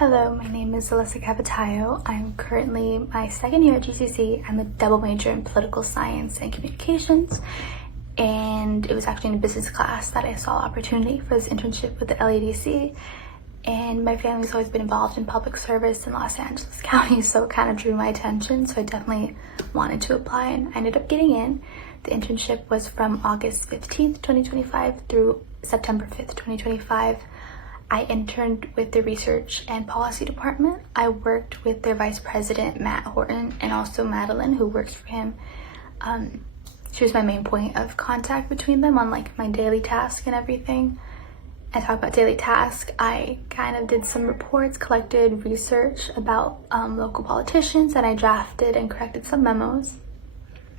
Hello, my name is Alyssa Cavataio. I'm currently my second year at GCC. I'm a double major in political science and communications, and it was actually in a business class that I saw opportunity for this internship with the LADC. And my family's always been involved in public service in Los Angeles County, so it kind of drew my attention. So I definitely wanted to apply, and I ended up getting in. The internship was from August 15th, 2025 through September 5th, 2025. I interned with the research and policy department. I worked with their vice president, Matt Horton, and also Madeline, who works for him. She was my main point of contact between them on like my daily task and everything. And talk about daily task, I kind of did some reports, collected research about local politicians, and I drafted and corrected some memos.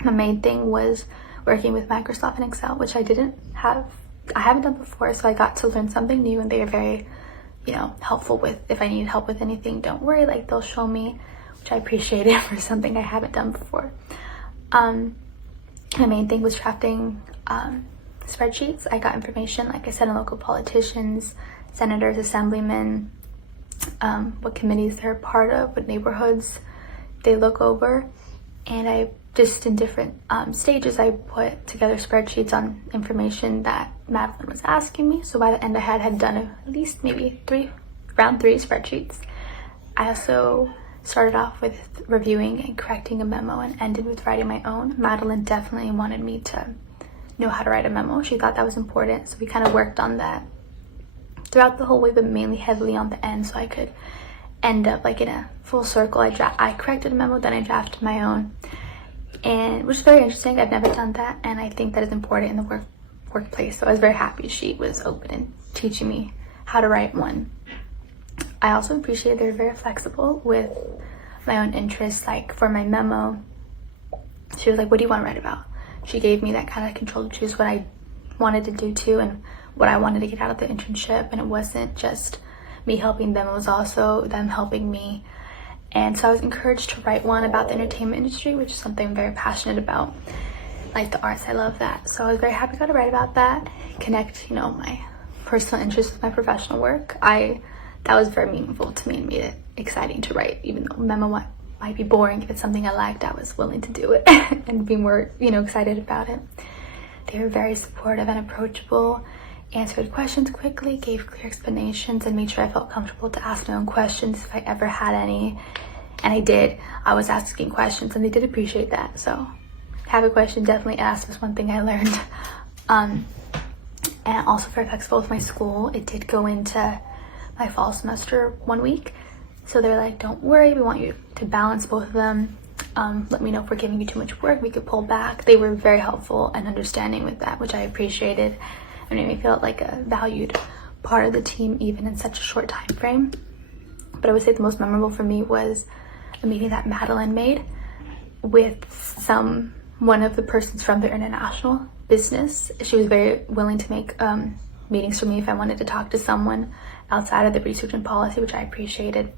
My main thing was working with Microsoft and Excel, which I haven't done before, so I got to learn something new, and they are very, helpful with, if I need help with anything, don't worry, like they'll show me, which I appreciated for something I haven't done before. My main thing was drafting spreadsheets. I got information, like I said, on local politicians, senators, assemblymen, what committees they're a part of, what neighborhoods they look over, and I just in different stages, I put together spreadsheets on information that Madeline was asking me. So by the end, I had done at least maybe around three spreadsheets. I also started off with reviewing and correcting a memo and ended with writing my own. Madeline definitely wanted me to know how to write a memo. She thought that was important, so we kind of worked on that throughout the whole way, but mainly heavily on the end, so I could end up like in a full circle. I corrected a memo, then I drafted my own, and which is very interesting. I've never done that, and I think that is important in the workplace. So I was very happy she was open and teaching me how to write one. I also appreciate they're very flexible with my own interests. Like for my memo, she was like, "What do you want to write about?" She gave me that kind of control to choose what I wanted to do too, and what I wanted to get out of the internship. And it wasn't just me helping them, it was also them helping me. And so I was encouraged to write one about the entertainment industry, which is something I'm very passionate about. Like the arts, I love that. So I was very happy to write about that, connect, my personal interests with my professional work. That was very meaningful to me and made it exciting to write, even though memo might be boring. If it's something I liked, I was willing to do it and be more, excited about it. They were very supportive and approachable, answered questions quickly, gave clear explanations, and made sure I felt comfortable to ask my own questions if I ever had any. And I did. I was asking questions, and they did appreciate that. So have a question, definitely ask, was one thing I learned. And also very flexible with my school. It did go into my fall semester 1 week. So they're like, don't worry, we want you to balance both of them. Let me know if we're giving you too much work, we could pull back. They were very helpful and understanding with that, which I appreciated. It made me feel like a valued part of the team, even in such a short time frame. But I would say the most memorable for me was a meeting that Madeline made with one of the persons from the international business. She was very willing to make meetings for me if I wanted to talk to someone outside of the research and policy, which I appreciated.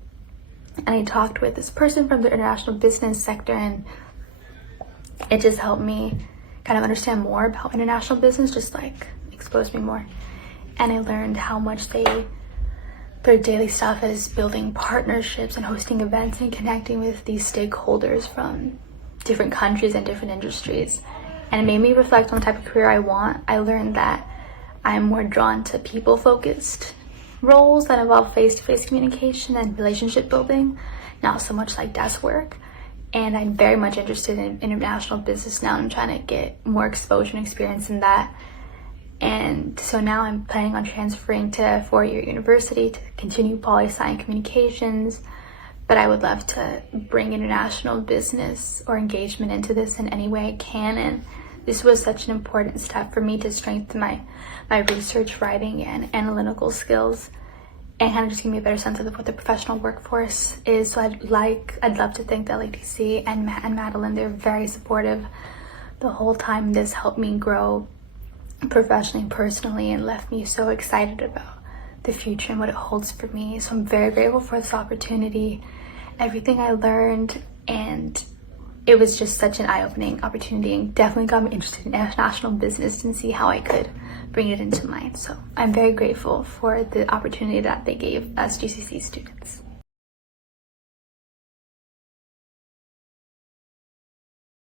And I talked with this person from the international business sector, and it just helped me kind of understand more about international business, just like exposed me more. And I learned how much their daily stuff is building partnerships and hosting events and connecting with these stakeholders from different countries and different industries. And it made me reflect on the type of career I want. I learned that I'm more drawn to people-focused roles that involve face-to-face communication and relationship building, not so much like desk work. And I'm very much interested in international business now. I'm trying to get more exposure and experience in that. And so now I'm planning on transferring to a 4-year university to continue poli-sci and communications. But I would love to bring international business or engagement into this in any way I can. And this was such an important step for me to strengthen my research, writing, and analytical skills, and kind of just give me a better sense of what the professional workforce is. So I'd love to thank the LADC and Matt and Madeline. They're very supportive the whole time. This helped me grow professionally and personally, and left me so excited about the future and what it holds for me. So I'm very grateful for this opportunity, everything I learned, and it was just such an eye-opening opportunity, and definitely got me interested in international business and see how I could bring it into mine. So I'm very grateful for the opportunity that they gave us GCC students.